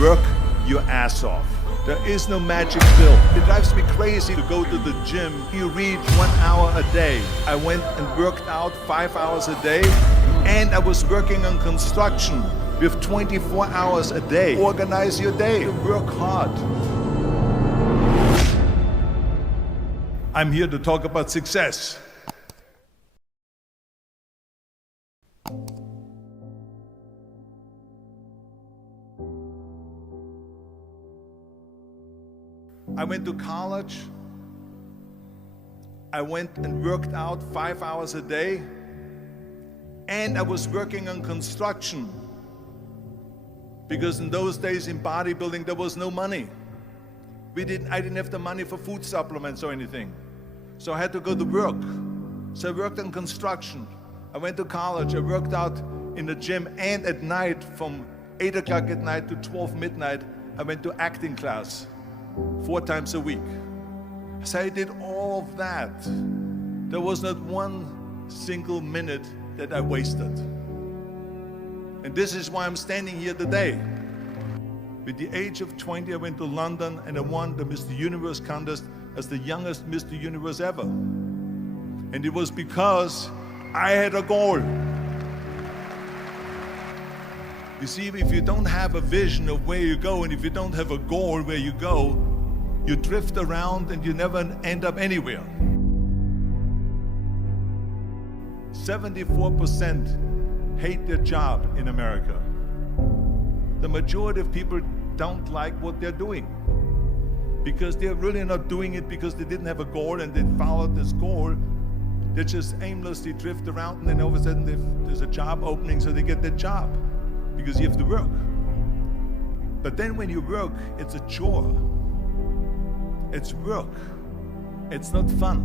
Work your ass off. There is no magic pill. It drives me crazy to go to the gym. You read 1 hour a day. I went and worked out 5 hours a day, and I was working on construction with 24 hours a day. Organize your day. Work hard. I'm here to talk about success. I went to college. I went and worked out 5 hours a day, and I was working on construction, because in those days in bodybuilding there was no money. I didn't have the money for food supplements or anything, so I had to go to work. So I worked on construction. I went to college. I worked out in the gym, and at night from 8 o'clock at night to 12 midnight I went to acting class 4 times a week. So I did all of that. There was not one single minute that I wasted. And this is why I'm standing here today. With the age of 20, I went to London and I won the Mr. Universe contest as the youngest Mr. Universe ever. And it was because I had a goal. You see, if you don't have a vision of where you go, and if you don't have a goal where you go, you drift around and you never end up anywhere. 74% hate their job in America. The majority of people don't like what they're doing, because they're really not doing it because they didn't have a goal and they followed this goal. They just aimlessly drift around, and then all of a sudden there's a job opening, so they get that job because you have to work. But then when you work, it's a chore. It's work. It's not fun.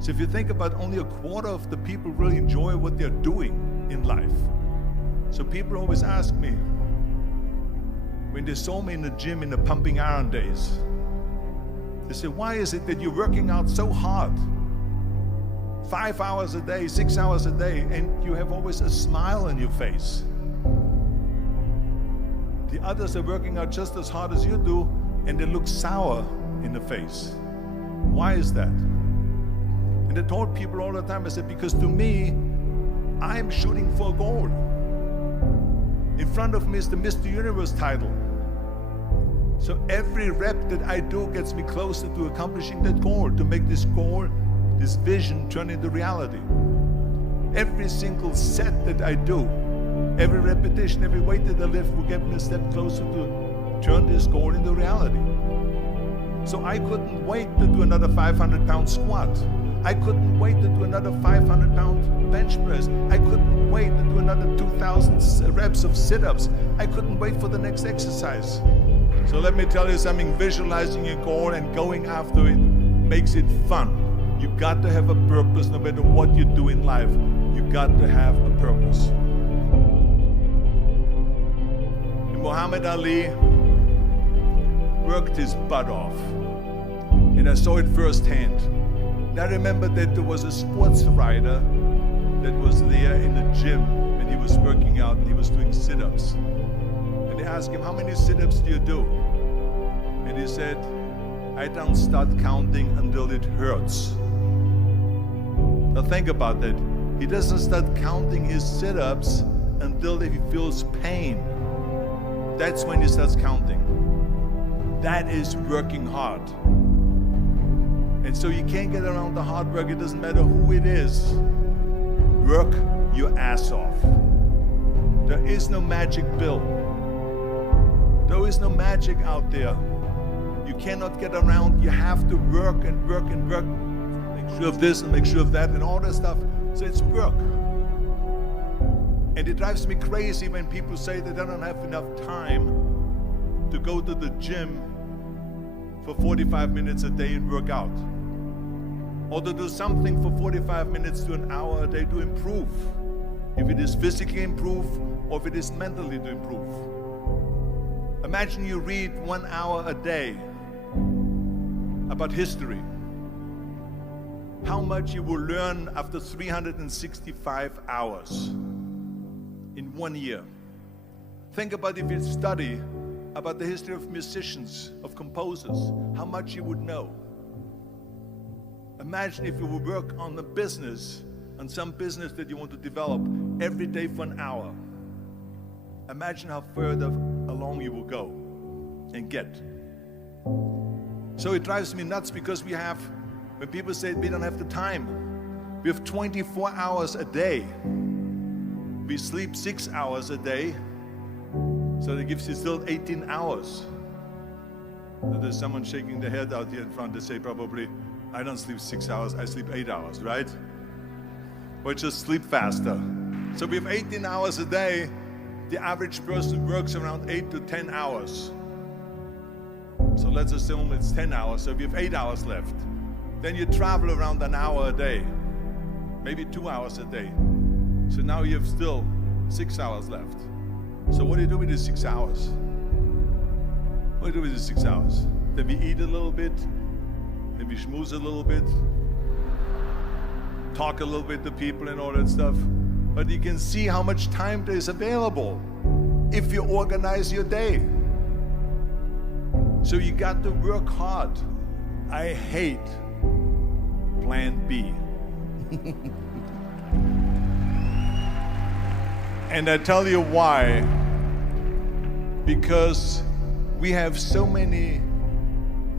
So if you think about, only a quarter of the people really enjoy what they're doing in life. So people always ask me, when they saw me in the gym in the pumping iron days, they say, why is it that you're working out so hard? 5 hours a day, 6 hours a day, and you have always a smile on your face. The others are working out just as hard as you do, and they look sour in the face. Why is that? And I told people all the time, I said, because to me, I'm shooting for a goal. In front of me is the Mr. Universe title. So every rep that I do gets me closer to accomplishing that goal, to make this goal, this vision, turn into reality. Every single set that I do, every repetition, every weight that I lift will get me a step closer to turn this goal into reality. So I couldn't wait to do another 500-pound squat. I couldn't wait to do another 500-pound bench press. I couldn't wait to do another 2,000 reps of sit-ups. I couldn't wait for the next exercise. So let me tell you something, visualizing your goal and going after it makes it fun. You got to have a purpose. No matter what you do in life, you got to have a purpose. And Muhammad Ali worked his butt off, and I saw it firsthand. And I remember that there was a sports writer that was there in the gym when he was working out, and he was doing sit-ups. And they asked him, how many sit-ups do you do? And he said, I don't start counting until it hurts. Now think about that. He doesn't start counting his sit-ups until he feels pain. That's when he starts counting. That is working hard. And so you can't get around the hard work. It doesn't matter who it is. Work your ass off. There is no magic pill. There is no magic out there. You cannot get around. You have to work and work and work. Make sure of this and make sure of that and all that stuff. So it's work. And it drives me crazy when people say that they don't have enough time to go to the gym for 45 minutes a day and work out, or to do something for 45 minutes to an hour a day to improve, if it is physically improve or if it is mentally to improve. Imagine you read 1 hour a day about history. How much you will learn after 365 hours in 1 year. Think about if you study about the history of musicians, of composers, how much you would know. Imagine if you would work on the business, on some business that you want to develop every day for an hour. Imagine how further along you will go and get. So it drives me nuts because when people say we don't have the time, we have 24 hours a day. We sleep 6 hours a day, so that gives you still 18 hours. So there's someone shaking their head out here in front to say probably, I don't sleep 6 hours, I sleep 8 hours, right? Or just sleep faster. So we have 18 hours a day. The average person works around 8 to 10 hours. So let's assume it's 10 hours, so we have 8 hours left. Then you travel around an hour a day, maybe 2 hours a day. So now you have still 6 hours left. So what do you do with these 6 hours? What do you do with these 6 hours? Then we eat a little bit, then we schmooze a little bit, talk a little bit to people and all that stuff. But you can see how much time there is available if you organize your day. So you got to work hard. I hate plan B. And I tell you why. Because we have so many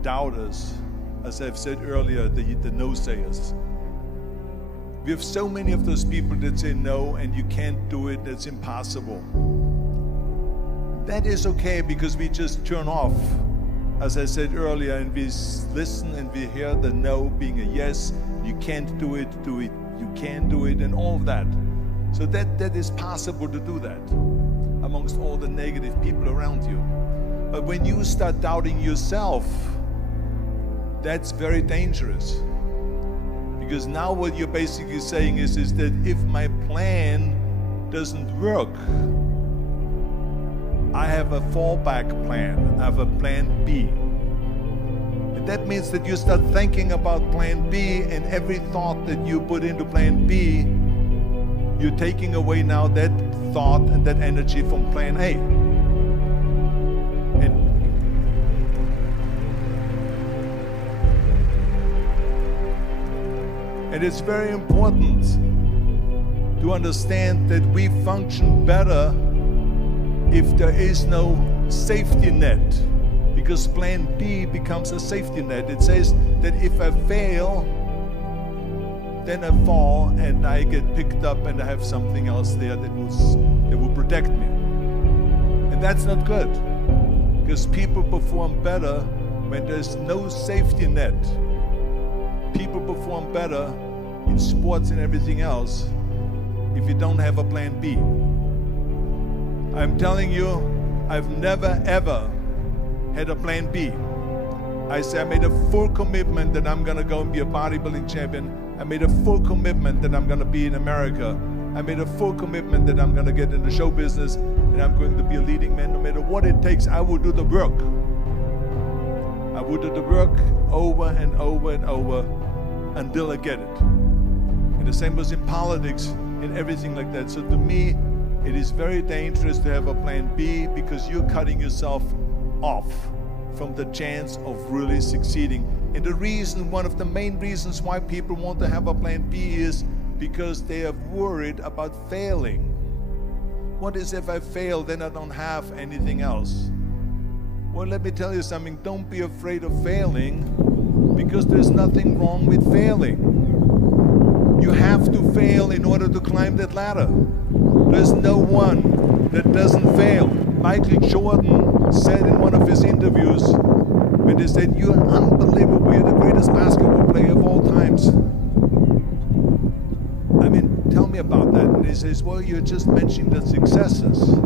doubters, as I've said earlier, the no-sayers. We have so many of those people that say no and you can't do it, that's impossible. That is okay because we just turn off, as I said earlier, and we listen and we hear the no being a yes. You can't do it, you can do it, and all of that. So that is possible to do that amongst all the negative people around you. But when you start doubting yourself, that's very dangerous. Because now what you're basically saying is that if my plan doesn't work, I have a fallback plan, I have a plan B. And that means that you start thinking about plan B, and every thought that you put into plan B, you're taking away now that thought and that energy from plan A. And it's very important to understand that we function better if there is no safety net, because plan B becomes a safety net. It says that if I fail, then I fall and I get picked up and I have something else there that will protect me. And that's not good, because people perform better when there's no safety net. People perform better in sports and everything else if you don't have a plan B. I'm telling you, I've never ever had a plan B. I made a full commitment that I'm gonna go and be a bodybuilding champion. I made a full commitment that I'm gonna be in America. I made a full commitment that I'm gonna get in the show business and I'm going to be a leading man. No matter what it takes, I will do the work. I will do the work over and over and over until I get it. And the same was in politics and everything like that. So to me, it is very dangerous to have a plan B, because you're cutting yourself off from the chance of really succeeding. And the reason, one of the main reasons why people want to have a plan B is because they are worried about failing. What is if I fail, then I don't have anything else? Well, let me tell you something, don't be afraid of failing, because there's nothing wrong with failing. You have to fail in order to climb that ladder. There's no one that doesn't fail. Michael Jordan said in one of his interviews, when they said, "You're unbelievable, you're the greatest basketball player of all times." I mean, tell me about that. And he says, well, you're just mentioning the successes.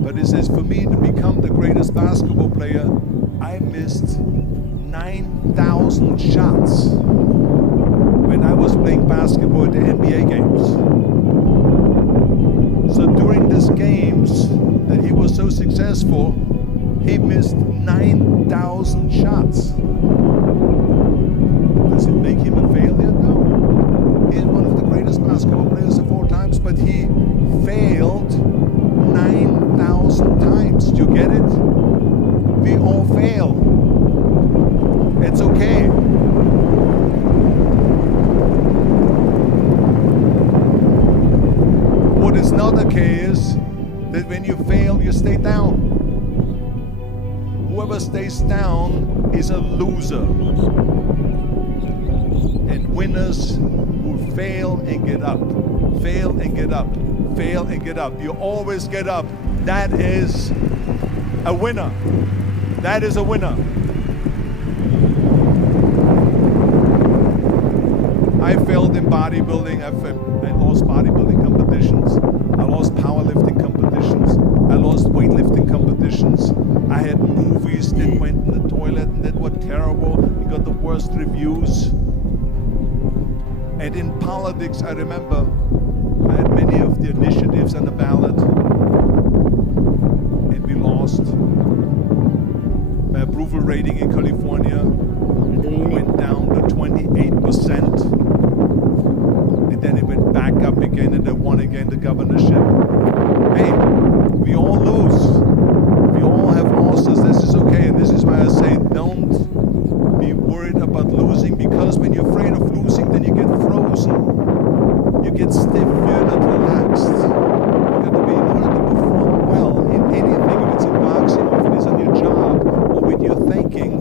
But he says, for me to become the greatest basketball player, I missed 9,000 shots when I was playing basketball at the NBA games. So during these games that he was so successful, he missed 9,000 shots. Does it make him a failure? No. He's one of the greatest basketball players of all times, but he failed 9,000 times. Do you get it? we all fail. It's okay. What is not okay is that when you fail, you stay down. Whoever stays down is a loser. And winners who fail and get up, fail and get up, fail and get up. You always get up. That is a winner. That is a winner. I failed in bodybuilding. I lost bodybuilding competitions. I lost powerlifting competitions. I lost weightlifting competitions. I had movies that went in the toilet and that were terrible. We got the worst reviews. And in politics, I remember I had many of the initiatives on the ballot, and we lost. My approval rating in California went down to 28%, and then it went back up again, and I won again the governorship. Hey, we all lose. We all have losses. This is okay, and this is why I say don't be worried about losing, because when you're afraid of losing, then you get frozen. You get stiff, you're not relaxed. You got to be, in order to perform well in anything, if it's in boxing, or if it is on your job, or with your thinking,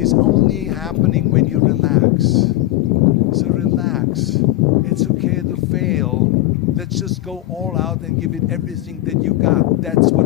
is only happening when you relax. So relax. It's okay to fail. Let's just go all out and give it everything that you got. That's what